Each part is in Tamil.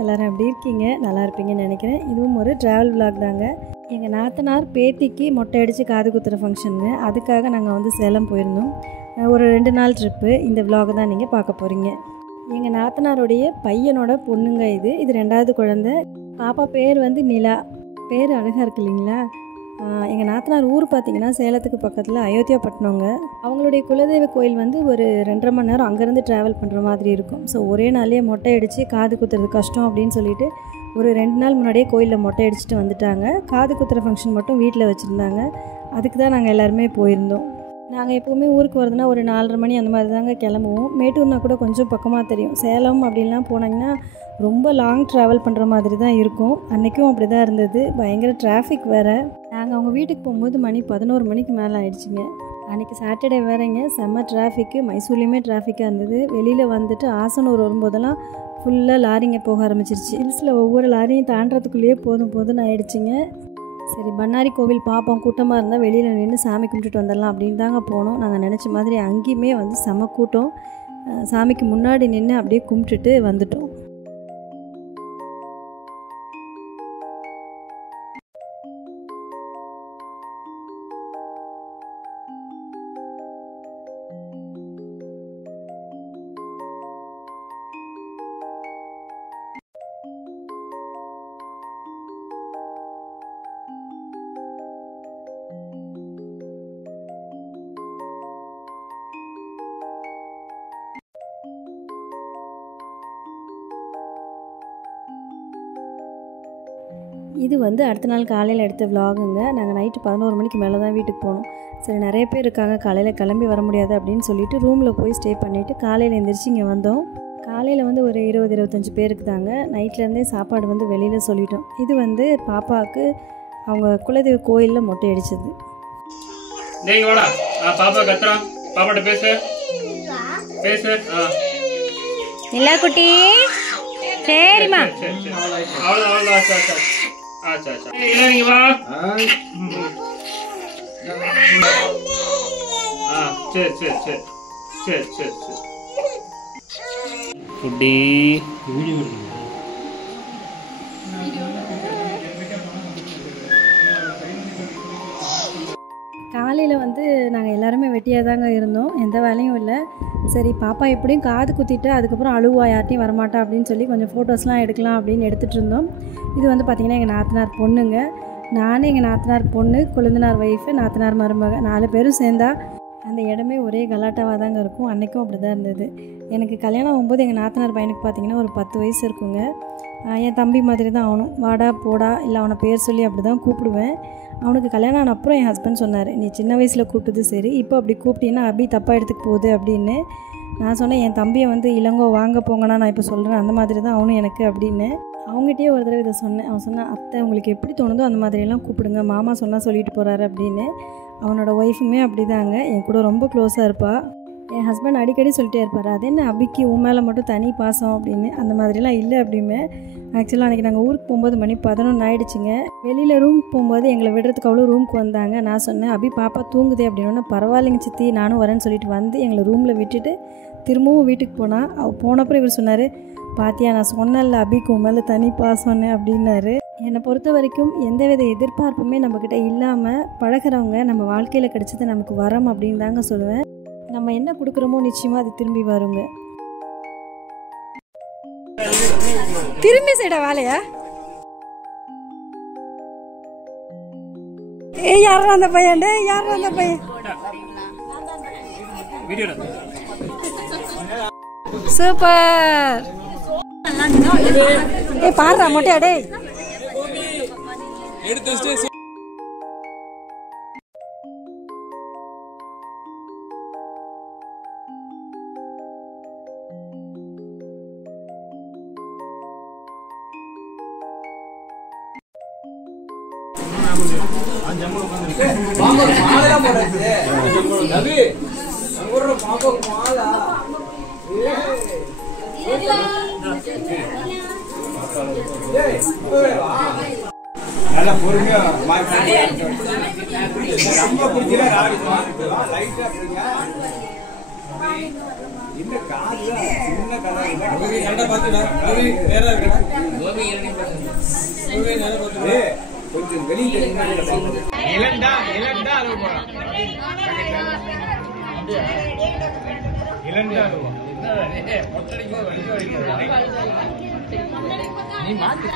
எல்லோரும் எப்படி இருக்கீங்க? நல்லா இருப்பீங்கன்னு நினைக்கிறேன். இதுவும் ஒரு ட்ராவல் விலாக் தாங்க. எங்கள் நாத்தனார் பேத்திக்கு மொட்டை அடித்து காது குத்துற ஃபங்க்ஷனுங்க. அதுக்காக நாங்கள் வந்து சேலம் போயிருந்தோம். ஒரு 2 நாள் ட்ரிப்பு. இந்த விலாக் தான் நீங்கள் பார்க்க போகிறீங்க. எங்கள் நாத்தனாருடைய பையனோட பொண்ணுங்க இது 2வது குழந்தை. பாப்பா பேர் வந்து நிலா. பேர் அழகாக இருக்கு இல்லைங்களா? எங்கள் நாத்தனார் ஊர் பார்த்திங்கன்னா சேலத்துக்கு பக்கத்தில் அயோத்தியாப்பட்டினங்க. அவங்களுடைய குலதெய்வ கோயில் வந்து ஒரு 2.5 மணி நேரம் அங்கேருந்து ட்ராவல் பண்ணுற மாதிரி இருக்கும். ஸோ ஒரே நாள்லேயே மொட்டை அடித்து காது குத்துறது கஷ்டம் அப்படின்னு சொல்லிட்டு ஒரு 2 நாள் முன்னாடியே கோயிலில் மொட்டை அடிச்சுட்டு வந்துட்டாங்க. காது குத்துற ஃபங்க்ஷன் மட்டும் வீட்டில் வச்சுருந்தாங்க. அதுக்கு தான் நாங்கள் எல்லாருமே போயிருந்தோம். நாங்கள் எப்போவுமே ஊருக்கு வரதுனா ஒரு 4:30 மணி அந்த மாதிரி தாங்க கிளம்புவோம். மேட்டூர்னா கூட கொஞ்சம் பக்கமாக தெரியும். சேலம் அப்படின்லாம் போனாங்கன்னா ரொம்ப லாங் ட்ராவல் பண்ணுற மாதிரி தான் இருக்கும். அன்றைக்கும் அப்படி தான் இருந்தது. பயங்கர டிராஃபிக் வேறு. நாங்கள் அவங்க வீட்டுக்கு போகும்போது மணி 11 மணிக்கு மேலே ஆயிடுச்சுங்க. அன்றைக்கி சாட்டர்டே வேறங்க. செம்ம டிராஃபிக்கு. மைசூர்லேயுமே டிராஃபிக்காக இருந்தது. வெளியில் வந்துட்டு ஆசனூர் வரும்போதெல்லாம் ஃபுல்லாக லாரிங்க போக ஆரம்பிச்சிருச்சு. ஹில்ஸில் ஒவ்வொரு லாரியும் தாண்டறதுக்குள்ளேயே போதும்னு ஆயிடுச்சுங்க. சரி, பண்ணாரி கோவில் பார்ப்போம், கூட்டமாக இருந்தால் வெளியில் நின்று சாமி கும்பிட்டுட்டு வந்துடலாம் அப்படின்னு தாங்க போனோம். நாங்கள் நினச்ச மாதிரி அங்கேயுமே வந்து செம கூட்டம். சாமிக்கு முன்னாடி நின்று அப்படியே கும்பிட்டுட்டு வந்துட்டோம். இது வந்து அடுத்த நாள் காலையில் எடுத்த விலாகுங்க. நாங்கள் நைட்டு 11 மணிக்கு மேலே தான் வீட்டுக்கு போனோம். சரி, நிறைய பேர் இருக்காங்க, காலையில் கிளம்பி வர முடியாது அப்படின்னு சொல்லிட்டு ரூமில் போய் ஸ்டே பண்ணிவிட்டு காலையில் எழுந்திரிச்சு இங்கே வந்தோம். காலையில் வந்து ஒரு 20-25 பேருக்கு தாங்க. நைட்லேருந்தே சாப்பாடு வந்து வெளியில் சொல்லிட்டோம். இது வந்து பாப்பாவுக்கு அவங்க குலதெய்வ கோயிலில் மொட்டை அடிச்சது. நிலா குட்டி சரிம்மா. காலையில் வந்து நாங்கள் எல்லாருமே வெட்டியாக தாங்க இருந்தோம். எந்த வேலையும் இல்லை. சரி, பாப்பா எப்படியும் காது குத்திட்டு அதுக்கப்புறம் அழுவா, யார்ட்டையும் வரமாட்டா அப்படின்னு சொல்லி கொஞ்சம் ஃபோட்டோஸ்லாம் எடுக்கலாம் அப்படின்னு எடுத்துகிட்டு இருந்தோம். இது வந்து பார்த்திங்கன்னா எங்கள் நாத்தனார் பொண்ணுங்க. நானும் எங்கள் நாத்தனார் பொண்ணு, கொழுந்தனார் ஒய்ஃபு, நாத்தனார் மருமக 4 பேரும் சேர்ந்தா அந்த இடமே ஒரே கலாட்டாவாக தாங்க இருக்கும். அன்றைக்கும் அப்படி தான் இருந்தது. எனக்கு கல்யாணம் ஆகும்போது எங்கள் நாத்தனார் பையனுக்கு பார்த்திங்கன்னா ஒரு 10 வயசு இருக்குங்க. என் தம்பி மாதிரி தான் அவனும். வாடா போடா இல்லை அவனை பேர் சொல்லி அப்படி தான் கூப்பிடுவேன். அவனுக்கு கல்யாணம் ஆன அப்புறம் என் ஹஸ்பண்ட் சொன்னார், நீ சின்ன வயசில் கூப்பிட்டது சரி, இப்போ அப்படி கூப்பிட்டீங்கன்னா அபி தப்பாக எடுத்துக்க போகுது அப்படின்னு. நான் சொன்னேன், என் தம்பியை வந்து இளங்கோ வாங்க போங்கண்ணா, நான் இப்போ சொல்கிறேன் அந்த மாதிரி தான் அவனும் எனக்கு அப்படின்னு. அவங்ககிட்டயே ஒரு தடவை இதை சொன்னேன். அவன் சொன்னான், அத்தை உங்களுக்கு எப்படி தோணுதோ அந்த மாதிரியெல்லாம் கூப்பிடுங்க, மாமா சொன்னால் சொல்லிட்டு போகிறாரு அப்படின்னு. அவனோட ஒய்ஃபுமே அப்படி தாங்க, என் கூட ரொம்ப க்ளோஸாக இருப்பாள். என் ஹஸ்பண்ட் அடிக்கடி சொல்லிட்டே இருப்பார், அது என்ன அபிக்கு உன் மேலே மட்டும் தனி பாசம் அப்படின்னு. அந்த மாதிரிலாம் இல்லை அப்படின்னு. ஆக்சுவலாக அன்றைக்கி நாங்கள் ஊருக்கு போகும்போது மணி 11 ஆகிடுச்சிங்க. வெளியில் ரூமுக்கு போகும்போது எங்களை விடுறதுக்கு அவ்வளோ ரூமுக்கு வந்தாங்க. நான் சொன்னேன், அபி பாப்பா தூங்குதே அப்படின்னா, பரவாயில்லைங்க சித்தி நானும் வரேன்னு சொல்லிட்டு வந்து எங்களை ரூமில் விட்டுட்டு திரும்பவும் வீட்டுக்கு போனால். அவள் போனப்பறம் இவர் சொன்னார், பாத்தியா நான் சொன்னல அபிக்கு உன் மேலே தனி பாசம்னு அப்படின்னாரு. என்னை பொறுத்த வரைக்கும் எந்தவித எதிர்பார்ப்புமே நம்மக்கிட்ட இல்லாமல் பழகிறவங்க நம்ம வாழ்க்கையில் கிடைச்சது நமக்கு வரம் அப்படின்னு தாங்க சொல்லுவேன். நம்ம என்ன கொடுக்குறோமோ நிச்சயமாக அது திரும்பி வருங்க. திரும்பி செய்ட வேலையா? யாரா அந்த பையன்? யாரா அந்த பையன்? சூப்பர். பாடுறா மொட்டையா டே. நல்லா பொறுமையா ரொம்ப பிடிச்சல லைட்டா இந்த காது சின்ன கதை கண்டா பாத்துடா வேற இருக்கு கொஞ்சம் வெளியில இலண்டா அல்வா போறான் இலண்டா அல்வா நீ மாத்தி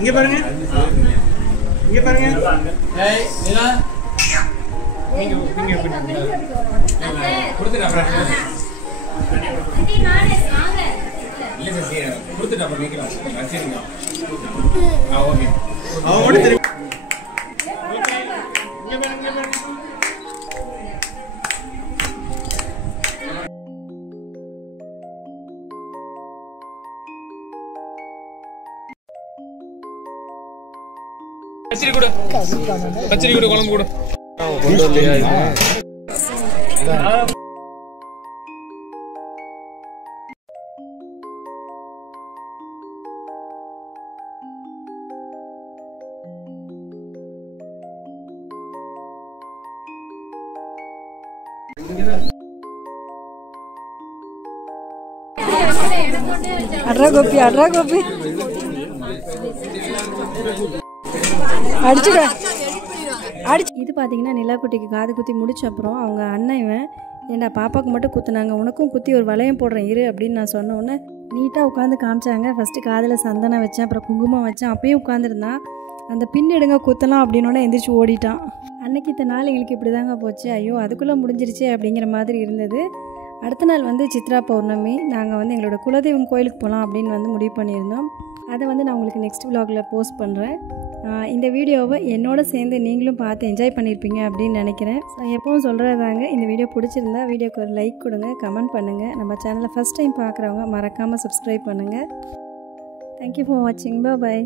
இங்க பாருங்க இங்க பாருங்க ஏய் நிலா நீங்க கொடுத்துட்டு அப்புறம் இல்ல சார் கொடுத்துட்டு அப்புறம் நிக்கலாம் வச்சிருங்க ஓகே அவங்களோட தெரியும் பச்சரி கூட குழம்பு கூட அட்ரா கோபி அடிச்சுக்க அடிச்சு. இது பார்த்தீங்கன்னா நிலாக்குட்டிக்கு காது குத்தி முடிச்ச அப்புறம் அவங்க அண்ணன் இவன் ஏன்டா பாப்பாவுக்கு மட்டும் குத்துனாங்க, உனக்கும் குத்தி ஒரு வளையம் போடுறேன் இரு அப்படின்னு நான் சொன்ன உடனே நீட்டாக உட்காந்து காமிச்சாங்க. ஃபஸ்ட்டு காதில் சந்தனம் வச்சேன், அப்புறம் குங்குமம் வச்சேன். அப்பயும் உட்காந்துருந்தான். அந்த பின் எடுங்க குத்தலாம் அப்படின்னோடனே எந்திரிச்சு ஓடிட்டான். அன்னைக்கு இத்தனை நாள் எங்களுக்கு இப்படி தாங்க போச்சு. ஐயோ அதுக்குள்ளே முடிஞ்சிருச்சு அப்படிங்கிற மாதிரி இருந்தது. அடுத்த நாள் வந்து சித்ரா பௌர்ணமி. நாங்கள் வந்து எங்களோட குலதெய்வம் கோயிலுக்கு போகலாம் அப்படின்னு முடிவு பண்ணியிருந்தோம். அதை நான் உங்களுக்கு நெக்ஸ்ட் vlogல போஸ்ட் பண்ணுறேன். இந்த வீடியோவை என்னோட சேர்ந்து நீங்களும் பார்த்து என்ஜாய் பண்ணியிருப்பீங்க அப்படின்னு நினைக்கிறேன். எப்பவும் சொல்கிறதாங்க, இந்த வீடியோ பிடிச்சிருந்தா வீடியோக்கு ஒரு லைக் கொடுங்க, கமெண்ட் பண்ணுங்கள். நம்ம சேனலை ஃபஸ்ட் டைம் பார்க்குறவங்க மறக்காமல் சப்ஸ்கிரைப் பண்ணுங்கள். தேங்க்யூ ஃபார் வாட்சிங். பாய்.